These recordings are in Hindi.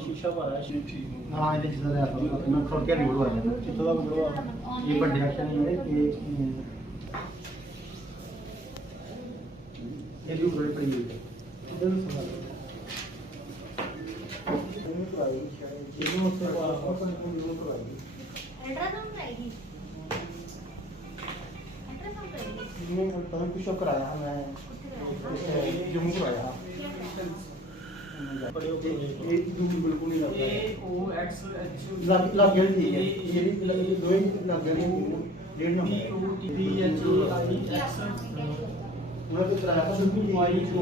शीशा भरा है हाँ ये चीज़ है तो मैं थोड़ा क्या रिव्यू है कितना बड़ा ये बड़ी एक्शन है ये भी बड़ी पड़ी हुई है कुछ कराया मैं जम्मू कराया बिल्कुल नहीं लग गई थी ये दो ही लग गई डेढ़ ना मैं तो कराया था बिल्कुल वाई को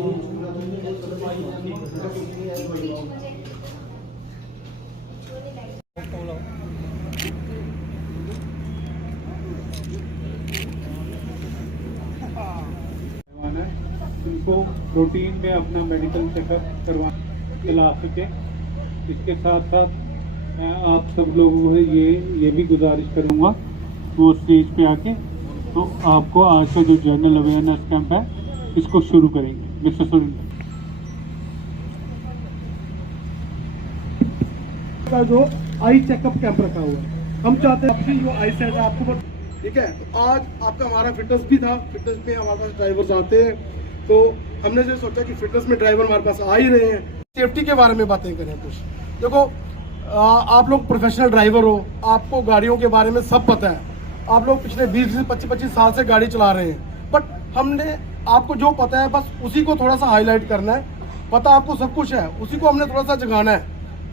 उनको रूटीन में अपना मेडिकल चेकअप करवा ला सके। इसके साथ साथ मैं आप सब लोगों को ये भी गुजारिश करूँगा वो स्टेज पे आके तो आपको आज का जो जनरल अवेयरनेस कैंप है इसको शुरू करेंगे। मिस्टर सुरेंद्र का जो आई चेकअप कैंप रखा हुआ है, हम चाहते हैं आपकी जो आई सेट है आपको ठीक है। तो आज आपका हमारा फिटनेस भी था, फिटनेस में हमारे पास ड्राइवर्स आते हैं तो हमने जो सोचा कि फिटनेस में ड्राइवर हमारे पास आ ही रहे हैं, सेफ्टी के बारे में बातें करें। कुछ देखो आप लोग प्रोफेशनल ड्राइवर हो, आपको गाड़ियों के बारे में सब पता है, आप लोग पिछले 20-25 साल से गाड़ी चला रहे हैं, बट हमने आपको जो पता है बस उसी को थोड़ा सा हाईलाइट करना है। पता आपको सब कुछ है, उसी को हमने थोड़ा सा जगाना है,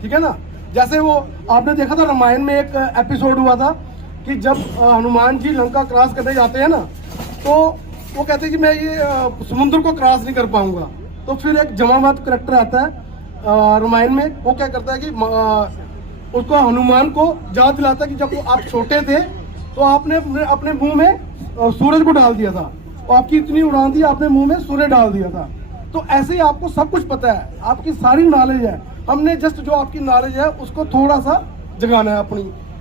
ठीक है ना। जैसे वो आपने देखा था रामायण में एक एपिसोड हुआ था कि जब हनुमान जी लंका क्रॉस करने जाते हैं ना तो वो कहते हैं कि मैं ये समुद्र को क्रॉस नहीं कर पाऊंगा। तो फिर एक जमावत करेक्टर आता है रामायण में, वो क्या करता है कि उसको हनुमान को याद दिलाता है कि जब आप छोटे थे तो आपने अपने मुंह में सूरज को डाल दिया था और आपकी इतनी उड़ान थी आपने मुंह में सूर्य डाल दिया था। तो ऐसे ही आपको सब कुछ पता है, आपकी सारी नॉलेज है, हमने जस्ट जो आपकी नॉलेज है उसको थोड़ा सा जगाना है।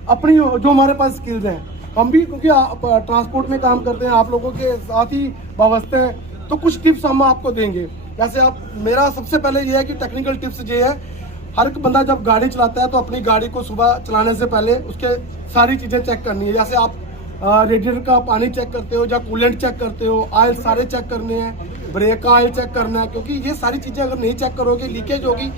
अपनी जो हमारे पास स्किल्स हैं, हम भी क्योंकि ट्रांसपोर्ट में काम करते हैं, आप लोगों के साथ ही वाबस्ते हैं, तो कुछ टिप्स हम आपको देंगे। जैसे आप मेरा सबसे पहले ये है कि टेक्निकल टिप्स ये है, हर एक बंदा जब गाड़ी चलाता है तो अपनी गाड़ी को सुबह चलाने से पहले उसके सारी चीज़ें चेक करनी है। जैसे आप रेडिएटर का पानी चेक करते हो या कूलेंट चेक करते हो, ऑयल सारे चेक करने हैं, ब्रेक का ऑयल चेक करना है, क्योंकि ये सारी चीज़ें अगर नहीं चेक करोगे लीकेज होगी,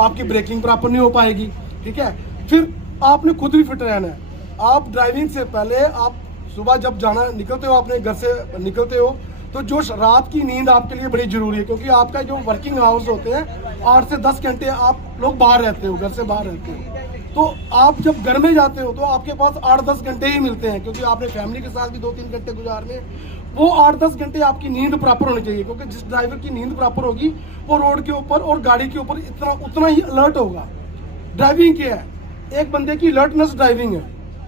आपकी ब्रेकिंग प्रॉपर नहीं हो पाएगी, ठीक है। फिर आपने खुद भी फिट रहना है। आप ड्राइविंग से पहले आप सुबह जब जाना निकलते हो, अपने घर से निकलते हो, तो जो रात की नींद आपके लिए बड़ी जरूरी है, क्योंकि आपका जो वर्किंग आवर्स होते हैं 8 से 10 घंटे आप लोग बाहर रहते हो, घर से बाहर रहते हो। तो आप जब घर में जाते हो तो आपके पास 8-10 घंटे ही मिलते हैं, क्योंकि आपने फैमिली के साथ भी 2-3 घंटे गुजारने। वो 8-10 घंटे आपकी नींद प्रॉपर होनी चाहिए, क्योंकि जिस ड्राइवर की नींद प्रॉपर होगी वो रोड के ऊपर और गाड़ी के ऊपर उतना ही अलर्ट होगा। ड्राइविंग क्या है, एक बंदे की अलर्टनेस ड्राइविंग है,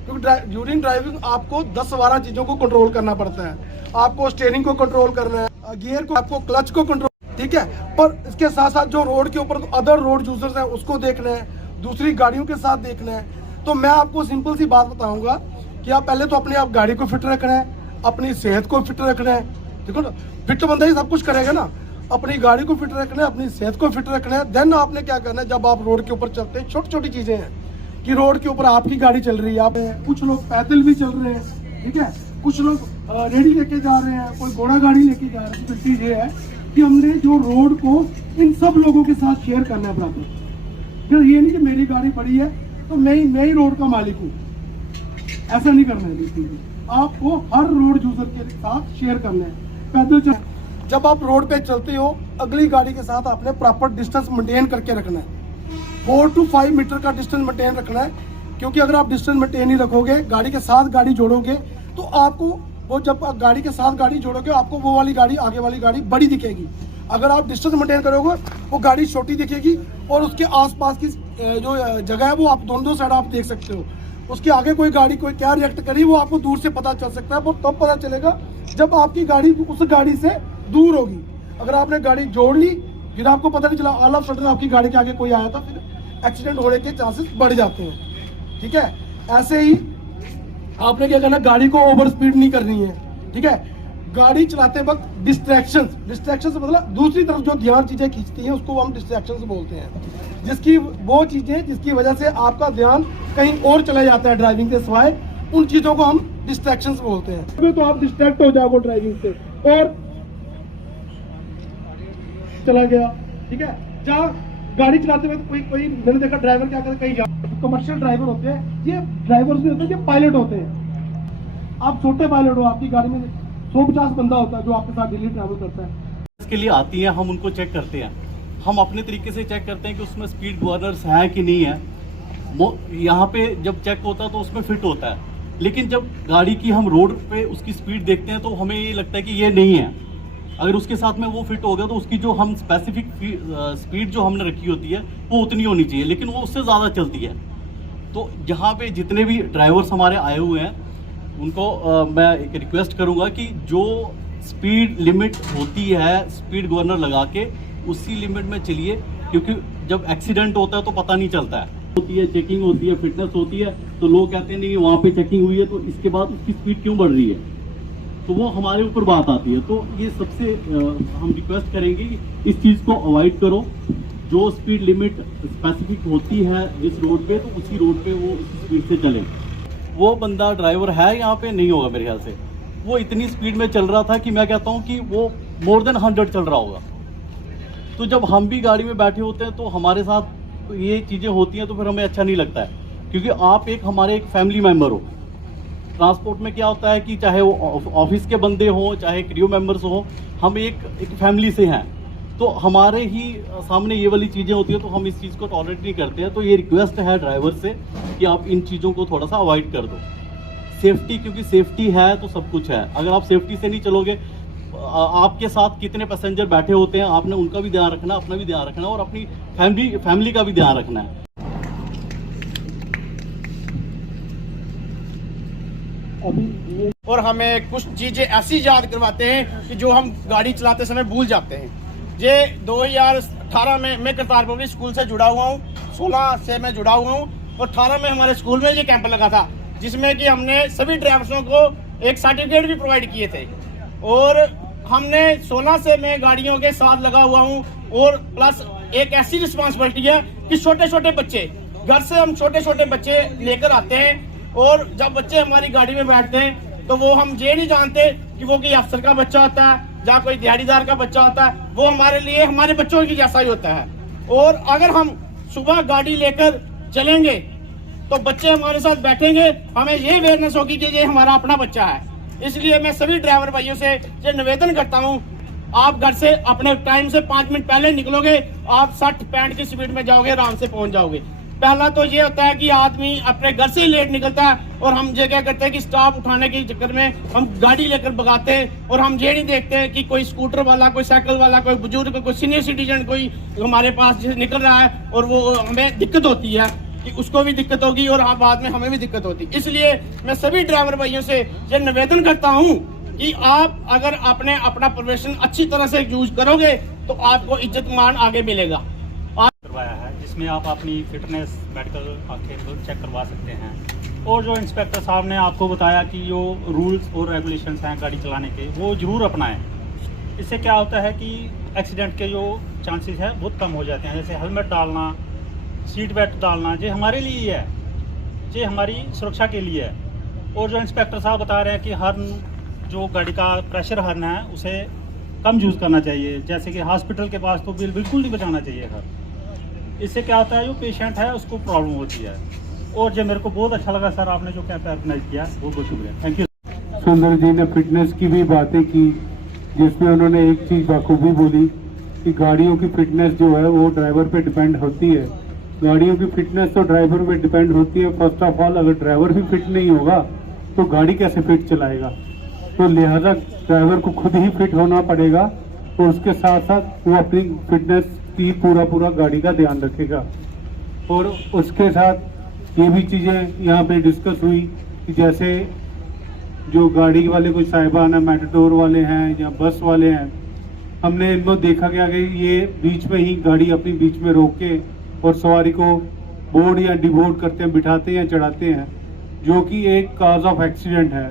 क्योंकि ड्यूरिंग ड्राइविंग आपको 10-12 चीज़ों को कंट्रोल करना पड़ता है। आपको स्टीयरिंग को कंट्रोल करना है, गियर को, आपको क्लच को कंट्रोल, ठीक है। पर इसके साथ साथ जो रोड के ऊपर अदर रोड यूजर्स हैं उसको देखना है, दूसरी गाड़ियों के साथ देखना है। तो मैं आपको सिंपल सी बात बताऊंगा कि आप पहले तो अपने आप गाड़ी को फिट रखना है, अपनी सेहत को फिट रखना है। देखो ना, फिट बंदा ही सब कुछ करेगा ना। अपनी गाड़ी को फिट रखना है, अपनी सेहत को फिट रखना है। देन आपने क्या करना है, जब आप रोड के ऊपर चलते हैं, छोटी छोटी चीजें हैं कि रोड के ऊपर आपकी गाड़ी चल रही है, आप कुछ लोग पैदल भी चल रहे हैं, ठीक है, कुछ लोग रेडी लेके जा रहे हैं, कोई घोड़ा गाड़ी लेके जा रहे हैं। तो चीज ये है कि हमने जो रोड को इन सब लोगों के साथ शेयर करना है बराबर। फिर ये नहीं कि मेरी गाड़ी बड़ी है तो मैं ही रोड का मालिक हूँ, ऐसा नहीं करना है। बिल्कुल आपको हर रोड यूजर के साथ शेयर करना है। पैदल जब आप रोड पे चलते हो, अगली गाड़ी के साथ आपने प्रॉपर डिस्टेंस मेंटेन करके रखना है। 4 to 5 मीटर का डिस्टेंस मेंटेन रखना है, क्योंकि अगर आप डिस्टेंस मेंटेन नहीं रखोगे, गाड़ी के साथ गाड़ी जोड़ोगे, तो आपको वो जब आप गाड़ी के साथ गाड़ी जोड़ोगे आपको वो वाली गाड़ी, आगे वाली गाड़ी बड़ी दिखेगी। अगर आप डिस्टेंस मेंटेन करोगे वो गाड़ी छोटी दिखेगी, और उसके आसपास की जो जगह है वो आप दोनों साइड आप देख सकते हो। उसके आगे कोई गाड़ी कोई क्या रिएक्ट करी वो आपको दूर से पता चल सकता है। वो तब पता चलेगा जब आपकी गाड़ी उस गाड़ी से दूर होगी। अगर आपने गाड़ी जोड़ ली, फिर आपको पता नहीं चला, ऑल ऑफ सडन आपकी गाड़ी के आगे कोई आया था, फिर एक्सीडेंट होने के चांसेस बढ़ जाते हैं, ठीक है। ऐसे ही आपने क्या करना, गाड़ी को ओवर स्पीड नहीं करनी है, ठीक है। गाड़ी चलाते वक्त डिस्ट्रैक्शंस मतलब दूसरी तरफ जो ध्यान चीजें खींचती हैं उसको हम डिस्ट्रैक्शंस बोलते हैं, जिसकी वो चीजें जिसकी वजह से आपका ध्यान कहीं और चला जाता है ड्राइविंग के सिवाय, उन चीजों को हम डिस्ट्रैक्शंस बोलते हैं। तो आप डिस्ट्रैक्ट हो जाओगे ड्राइविंग से और चला गया, ठीक है। जहाँ गाड़ी चलाते हुए कोई मैंने देखा ड्राइवर क्या करते, कहीं कमर्शियल ड्राइवर होते हैं, ये ड्राइवर्स भी होते हैं, ये पायलट होते हैं। आप छोटे पायलट हो, आपकी गाड़ी में 150 बंदा होता है जो आपके साथ डेली ट्रैवल करता है। इसके लिए आती है, हम उनको चेक करते हैं, हम अपने तरीके से चेक करते हैं कि उसमें स्पीड गवर्नर्स है कि नहीं है। वो यहाँ पे जब चेक होता है तो उसमें फिट होता है, लेकिन जब गाड़ी की हम रोड पे उसकी स्पीड देखते हैं तो हमें ये लगता है कि ये नहीं है। अगर उसके साथ में वो फिट हो गया तो उसकी जो हम स्पेसिफिक स्पीड जो हमने रखी होती है वो उतनी होनी चाहिए, लेकिन वो उससे ज़्यादा चलती है। तो यहाँ पे जितने भी ड्राइवर्स हमारे आए हुए हैं उनको मैं एक रिक्वेस्ट करूँगा कि जो स्पीड लिमिट होती है स्पीड गवर्नर लगा के उसी लिमिट में चलिए, क्योंकि जब एक्सीडेंट होता है तो पता नहीं चलता है। होती है चेकिंग होती है, फिटनेस होती है, तो लोग कहते हैं नहीं वहाँ पे चेकिंग हुई है तो इसके बाद उसकी स्पीड क्यों बढ़ रही है, तो वो हमारे ऊपर बात आती है। तो ये सबसे हम रिक्वेस्ट करेंगे कि इस चीज़ को अवॉइड करो। जो स्पीड लिमिट स्पेसिफिक होती है जिस रोड पे, तो उसी रोड पे वो उसी स्पीड से चले। वो बंदा ड्राइवर है यहाँ पे नहीं होगा मेरे ख्याल से, वो इतनी स्पीड में चल रहा था कि मैं कहता हूँ कि वो मोर देन 100 चल रहा होगा। तो जब हम भी गाड़ी में बैठे होते हैं तो हमारे साथ ये चीज़ें होती हैं तो फिर हमें अच्छा नहीं लगता है, क्योंकि आप हमारे एक फैमिली मेम्बर हो। ट्रांसपोर्ट में क्या होता है कि चाहे वो ऑफिस के बंदे हों चाहे क्रू मेंबर्स हों, हम एक फैमिली से हैं, तो हमारे ही सामने ये वाली चीज़ें होती हैं तो हम इस चीज़ को टॉलरेट नहीं करते हैं। तो ये रिक्वेस्ट है ड्राइवर से कि आप इन चीज़ों को थोड़ा सा अवॉइड कर दो। सेफ्टी, क्योंकि सेफ्टी है तो सब कुछ है। अगर आप सेफ्टी से नहीं चलोगे, आपके साथ कितने पैसेंजर बैठे होते हैं, आपने उनका भी ध्यान रखना, अपना भी ध्यान रखना और अपनी फैमिली का भी ध्यान रखना है। और हमें कुछ चीजें ऐसी याद करवाते हैं कि जो हम गाड़ी चलाते समय भूल जाते हैं। ये 2018 में मैं करतार पब्लिक स्कूल से जुड़ा हुआ हूँ, 16 से मैं जुड़ा हुआ हूँ और 18 में हमारे स्कूल में ये कैंप लगा था, जिसमें कि हमने सभी ड्राइवर्सों को एक सर्टिफिकेट भी प्रोवाइड किए थे। और हमने 16 से मैं गाड़ियों के साथ लगा हुआ हूँ और प्लस एक ऐसी रिस्पॉन्सिबिलिटी है कि छोटे छोटे बच्चे, घर से हम छोटे छोटे बच्चे लेकर आते हैं और जब बच्चे हमारी गाड़ी में बैठते हैं तो वो हम ये नहीं जानते कि वो कोई अफसर का बच्चा होता है या कोई दिहाड़ीदार का बच्चा होता है, वो हमारे लिए हमारे बच्चों की जैसा ही होता है। और अगर हम सुबह गाड़ी लेकर चलेंगे तो बच्चे हमारे साथ बैठेंगे, हमें ये अवेयरनेस होगी कि ये हमारा अपना बच्चा है। इसलिए मैं सभी ड्राइवर भाइयों से ये निवेदन करता हूँ, आप घर से अपने टाइम से 5 मिनट पहले निकलोगे, आप 60-65 की स्पीड में जाओगे, आराम से पहुंच जाओगे। पहला तो ये होता है कि आदमी अपने घर से ही लेट निकलता है और हम ये क्या करते हैं कि स्टाफ उठाने के चक्कर में हम गाड़ी लेकर भगाते हैं और हम ये नहीं देखते कि कोई स्कूटर वाला, कोई साइकिल वाला, कोई बुजुर्ग, कोई सीनियर सिटीजन कोई हमारे पास जैसे निकल रहा है और वो हमें दिक्कत होती है कि उसको भी दिक्कत होगी और बाद में हमें भी दिक्कत होती है। इसलिए मैं सभी ड्राइवर भाइयों से ये निवेदन करता हूँ कि आप अगर अपना प्रोफेशन अच्छी तरह से यूज करोगे तो आपको इज्जत मान आगे मिलेगा। करवाया है जिसमें आप अपनी फिटनेस मेडिकल आंखें चेक करवा सकते हैं और जो इंस्पेक्टर साहब ने आपको बताया कि जो रूल्स और रेगुलेशंस हैं गाड़ी चलाने के वो ज़रूर अपनाएं। इससे क्या होता है कि एक्सीडेंट के जो चांसेस है बहुत कम हो जाते हैं। जैसे हेलमेट डालना, सीट बेल्ट डालना, ये हमारे लिए ही है, ये हमारी सुरक्षा के लिए है। और जो इंस्पेक्टर साहब बता रहे हैं कि हॉर्न, जो गाड़ी का प्रेशर हॉर्न है उसे कम यूज़ करना चाहिए, जैसे कि हॉस्पिटल के पास तो बिल्कुल नहीं बचाना चाहिए हॉर्न। इससे क्या होता है जो पेशेंट है उसको प्रॉब्लम होती है। और जो मेरे को बहुत अच्छा लगा सर आपने जो कैंप ऑर्गेनाइज किया, बहुत बहुत शुक्रिया, थैंक यू। सुंदर जी ने फिटनेस की भी बातें की, जिसमें उन्होंने एक चीज़ बखूबी बोली कि गाड़ियों की फिटनेस जो है वो ड्राइवर पे डिपेंड होती है। गाड़ियों की फिटनेस तो ड्राइवर पे डिपेंड होती है। फर्स्ट ऑफ ऑल अगर ड्राइवर भी फिट नहीं होगा तो गाड़ी कैसे फिट चलाएगा, तो लिहाजा ड्राइवर को खुद ही फिट होना पड़ेगा और उसके साथ साथ वो अपनी फिटनेस की पूरा गाड़ी का ध्यान रखेगा। और उसके साथ ये भी चीज़ें यहाँ पे डिस्कस हुई कि जैसे जो गाड़ी वाले कोई साहिबान है, मेटाडोर वाले हैं या बस वाले हैं, हमने इनको देखा गया कि ये बीच में ही गाड़ी अपनी बीच में रोक के और सवारी को बोर्ड या डिबोर्ड करते हैं, बिठाते हैं या चढ़ाते हैं। जो कि एक काज ऑफ एक्सीडेंट है।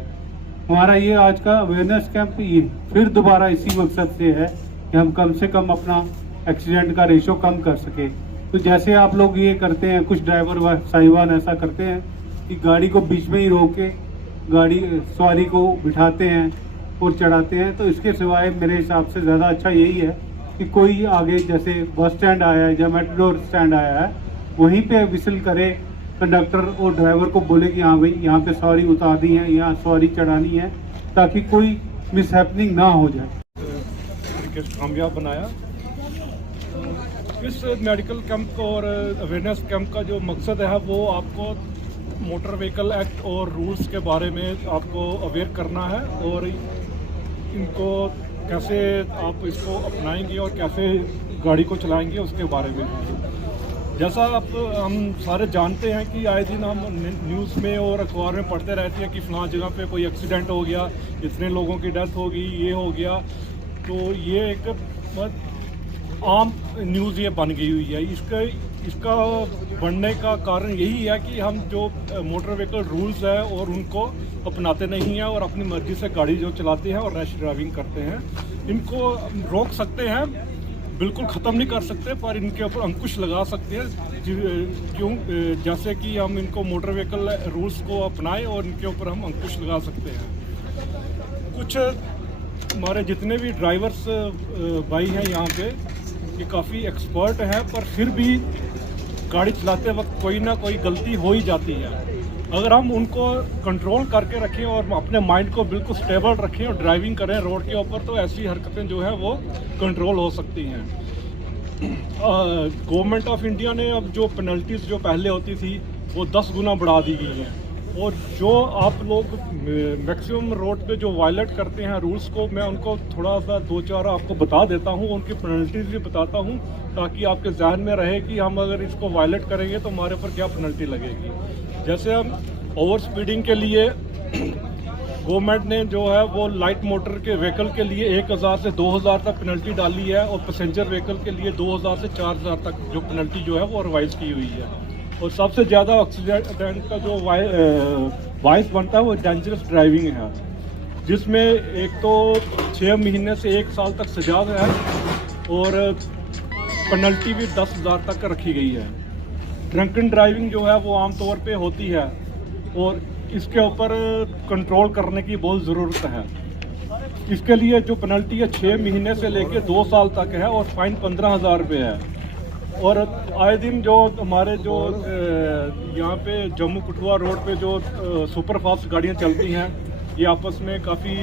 हमारा ये आज का अवेयरनेस कैंप फिर दोबारा इसी मकसद से है कि हम कम से कम अपना एक्सीडेंट का रेशो कम कर सके। तो जैसे आप लोग ये करते हैं, कुछ ड्राइवर व साहिबान ऐसा करते हैं कि गाड़ी को बीच में ही रोक के गाड़ी सवारी को बिठाते हैं और चढ़ाते हैं, तो इसके सिवाय मेरे हिसाब से ज़्यादा अच्छा यही है कि कोई आगे जैसे बस स्टैंड आया है या मेट्रो स्टैंड आया है, वहीं पे विसल करे, कंडक्टर और ड्राइवर को बोले कि हाँ भाई यहाँ पे सवारी उतारनी है, यहाँ सवारी चढ़ानी है, ताकि कोई मिसहैपनिंग ना हो जाए। तरीके से कामयाब बनाया। इस मेडिकल कैंप और अवेयरनेस कैंप का जो मकसद है वो आपको मोटर व्हीकल एक्ट और रूल्स के बारे में आपको अवेयर करना है और इनको कैसे आप इसको अपनाएंगे और कैसे गाड़ी को चलाएंगे उसके बारे में। जैसा हम सारे जानते हैं कि आए दिन हम न्यूज़ में और अखबार में पढ़ते रहते हैं कि फ़लाँ जगह पे कोई एक्सीडेंट हो गया, इतने लोगों की डेथ हो गई, ये हो गया। तो ये एक आम न्यूज़ ये बन गई हुई है। इसका बनने का कारण यही है कि हम जो मोटर व्हीकल रूल्स है और उनको अपनाते नहीं हैं और अपनी मर्ज़ी से गाड़ी जो चलाते हैं और रैश ड्राइविंग करते हैं। इनको रोक सकते हैं, बिल्कुल ख़त्म नहीं कर सकते, पर इनके ऊपर अंकुश लगा सकते हैं। क्यों? जैसे कि हम इनको मोटर व्हीकल रूल्स को अपनाएं और इनके ऊपर हम अंकुश लगा सकते हैं। कुछ हमारे जितने भी ड्राइवर्स भाई हैं यहाँ पे, ये काफ़ी एक्सपर्ट हैं, पर फिर भी गाड़ी चलाते वक्त कोई ना कोई गलती हो ही जाती है। अगर हम उनको कंट्रोल करके रखें और अपने माइंड को बिल्कुल स्टेबल रखें और ड्राइविंग करें रोड के ऊपर, तो ऐसी हरकतें जो है वो कंट्रोल हो सकती हैं। गवर्नमेंट ऑफ इंडिया ने अब जो पेनल्टीज़ जो पहले होती थी वो 10 गुना बढ़ा दी गई हैं। और जो आप लोग मैक्सिमम रोड पे जो वायलेट करते हैं रूल्स को, मैं उनको थोड़ा सा 2-4 आपको बता देता हूँ, उनकी पेनल्टीज भी बताता हूँ, ताकि आपके जहन में रहे कि हम अगर इसको वायलेट करेंगे तो हमारे ऊपर क्या पेनल्टी लगेगी। जैसे हम ओवर स्पीडिंग के लिए गवर्नमेंट ने जो है वो लाइट मोटर के व्हीकल के लिए 1000 से 2000 तक पेनल्टी डाली है और पैसेंजर व्हीकल के लिए 2000 से 4000 तक जो पेनल्टी जो है वो रिवाइज की हुई है। और सबसे ज़्यादा एक्सीडेंट का जो वाइस बनता है वो डेंजरस ड्राइविंग है, जिसमें एक तो 6 महीने से 1 साल तक सजा है और पेनल्टी भी 10,000 तक रखी गई है। ड्रंकन ड्राइविंग जो है वो आमतौर पे होती है और इसके ऊपर कंट्रोल करने की बहुत ज़रूरत है। इसके लिए जो पेनल्टी है 6 महीने से लेकर 2 साल तक है और फाइन 15,000 रुपये है। और आए दिन जो हमारे जो यहाँ पे जम्मू कठुआ रोड पे जो सुपर फास्ट गाड़ियाँ चलती हैं, ये आपस में काफ़ी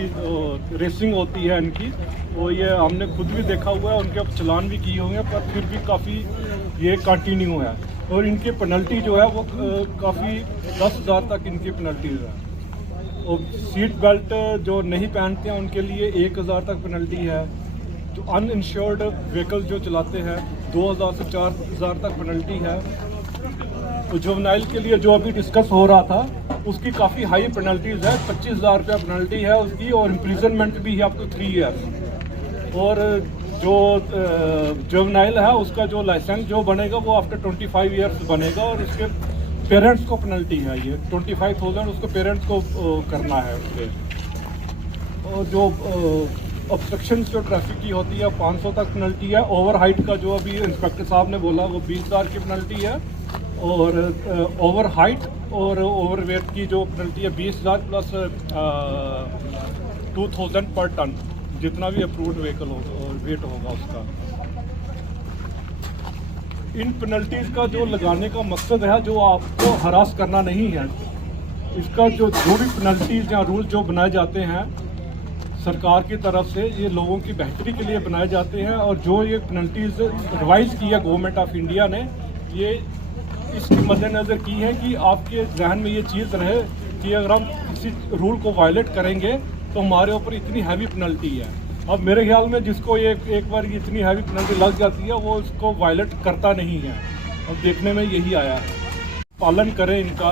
रेसिंग होती है इनकी, और ये हमने खुद भी देखा हुआ है, उनके अब चलान भी किए हुए हैं, पर फिर भी काफ़ी ये कंटिन्यू है। और इनकी पेनल्टी जो है वो काफ़ी 10,000 तक इनकी पेनल्टी है। और सीट बेल्ट जो नहीं पहनते हैं उनके लिए 1,000 तक पेनल्टी है। जो अनइंश्योर्ड व्हीकल जो चलाते हैं 2,000 से 4,000 तक पेनल्टी है। तो जुवेनाइल के लिए जो अभी डिस्कस हो रहा था उसकी काफ़ी हाई पेनल्टीज़ है, 25,000 रुपया पेनल्टी है उसकी, और इम्प्रिजनमेंट भी है अप टू 3 ईयर। और जो जुवेनाइल है उसका जो लाइसेंस जो बनेगा वो आफ्टर 25 ईयर्स बनेगा, और उसके पेरेंट्स को पेनल्टी है ये 25,000 उसको पेरेंट्स को करना है उसके। और जो ऑब्स्ट्रक्शन जो ट्रैफिक की होती है 500 तक पेनल्टी है। ओवर हाइट का जो अभी इंस्पेक्टर साहब ने बोला वो 20,000 की पेनल्टी है। और ओवर हाइट और ओवर वेट की जो पेनल्टी है 20,000 प्लस 2,000 पर टन, जितना भी अप्रूव्ड व्हीकल होगा और वेट होगा उसका। इन पेनल्टीज़ का जो लगाने का मकसद है जो आपको हरास करना नहीं है। इसका जो भी पेनल्टीज़ या रूल जो बनाए जाते हैं सरकार की तरफ से, ये लोगों की बेहतरी के लिए बनाए जाते हैं। और जो ये पेनल्टीज़ रिवाइज़ की है गवर्नमेंट ऑफ इंडिया ने, ये इसके मद्देनज़र की है कि आपके जहन में ये चीज़ रहे कि अगर हम किसी रूल को वायलेट करेंगे तो हमारे ऊपर इतनी हैवी पेनल्टी है। अब मेरे ख्याल में जिसको ये एक बार इतनी हैवी पेनल्टी लग जाती है वो इसको वायलेट करता नहीं है। अब देखने में यही आया है, पालन करें इनका।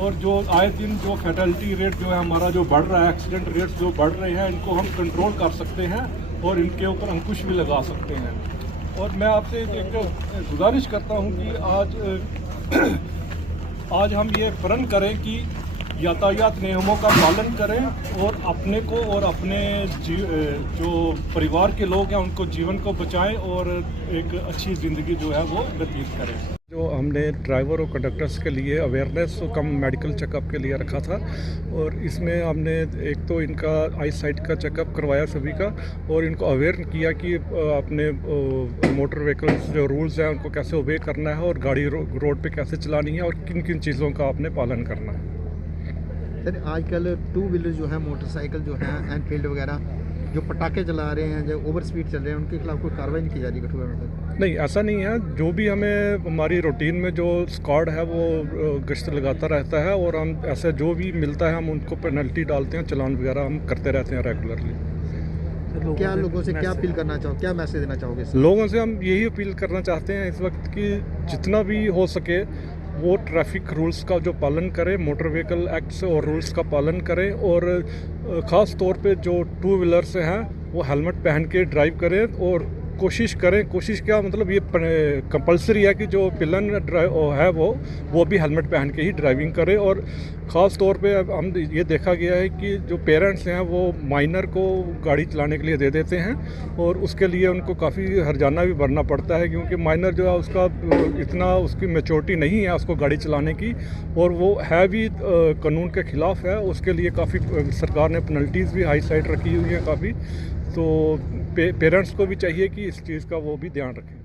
और जो आए दिन जो फैटलिटी रेट जो है हमारा जो बढ़ रहा है, एक्सीडेंट रेट्स जो बढ़ रहे हैं, इनको हम कंट्रोल कर सकते हैं और इनके ऊपर अंकुश भी लगा सकते हैं। और मैं आपसे एक गुजारिश करता हूं कि आज हम ये प्रण करें कि यातायात नियमों का पालन करें और अपने को और अपने जो परिवार के लोग हैं उनको जीवन को बचाएं और एक अच्छी ज़िंदगी जो है वो व्यतीत करें। जो हमने ड्राइवर और कंडक्टर्स के लिए अवेयरनेस कम मेडिकल चेकअप के लिए रखा था, और इसमें हमने एक तो इनका आई साइट का चेकअप करवाया सभी का, और इनको अवेयर किया कि अपने मोटर व्हीकल्स जो रूल्स हैं उनको कैसे ओबे करना है और गाड़ी रोड पे कैसे चलानी है और किन किन चीज़ों का आपने पालन करना है। सर आजकल टू व्हीलर जो है, मोटरसाइकिल जो है, एनफील्ड वगैरह जो पटाखे चला रहे हैं, जो ओवर स्पीड चल रहे हैं, उनके खिलाफ कोई कार्रवाई नहीं की जा रही कठुआ में? नहीं, ऐसा नहीं है। जो भी हमें हमारी रूटीन में जो स्क्वाड है वो गश्त लगाता रहता है, और हम ऐसा जो भी मिलता है हम उनको पेनल्टी डालते हैं, चालान वगैरह हम करते रहते हैं रेगुलरली। क्या लोगों से क्या अपील करना चाहो, क्या मैसेज देना चाहोगे? लोगों से हम यही अपील करना चाहते हैं इस वक्त कि जितना भी हो सके वो ट्रैफिक रूल्स का जो पालन करें, मोटर व्हीकल एक्ट्स और रूल्स का पालन करें, और ख़ास तौर पे जो टू व्हीलर्स हैं वो हेलमेट पहन के ड्राइव करें, और कोशिश क्या मतलब ये कंपलसरी है कि जो पिलन है वो भी हेलमेट पहन के ही ड्राइविंग करे। और ख़ास तौर पे हम ये देखा गया है कि जो पेरेंट्स हैं वो माइनर को गाड़ी चलाने के लिए दे देते हैं, और उसके लिए उनको काफ़ी हर्जाना भी भरना पड़ता है, क्योंकि माइनर जो है उसका इतना उसकी मैच्योरिटी नहीं है उसको गाड़ी चलाने की, और वो है भी कानून के ख़िलाफ़ है। उसके लिए काफ़ी सरकार ने पेनल्टीज़ भी हाई साइड रखी हुई हैं काफ़ी। तो पेरेंट्स को भी चाहिए कि इस चीज़ का वो भी ध्यान रखें।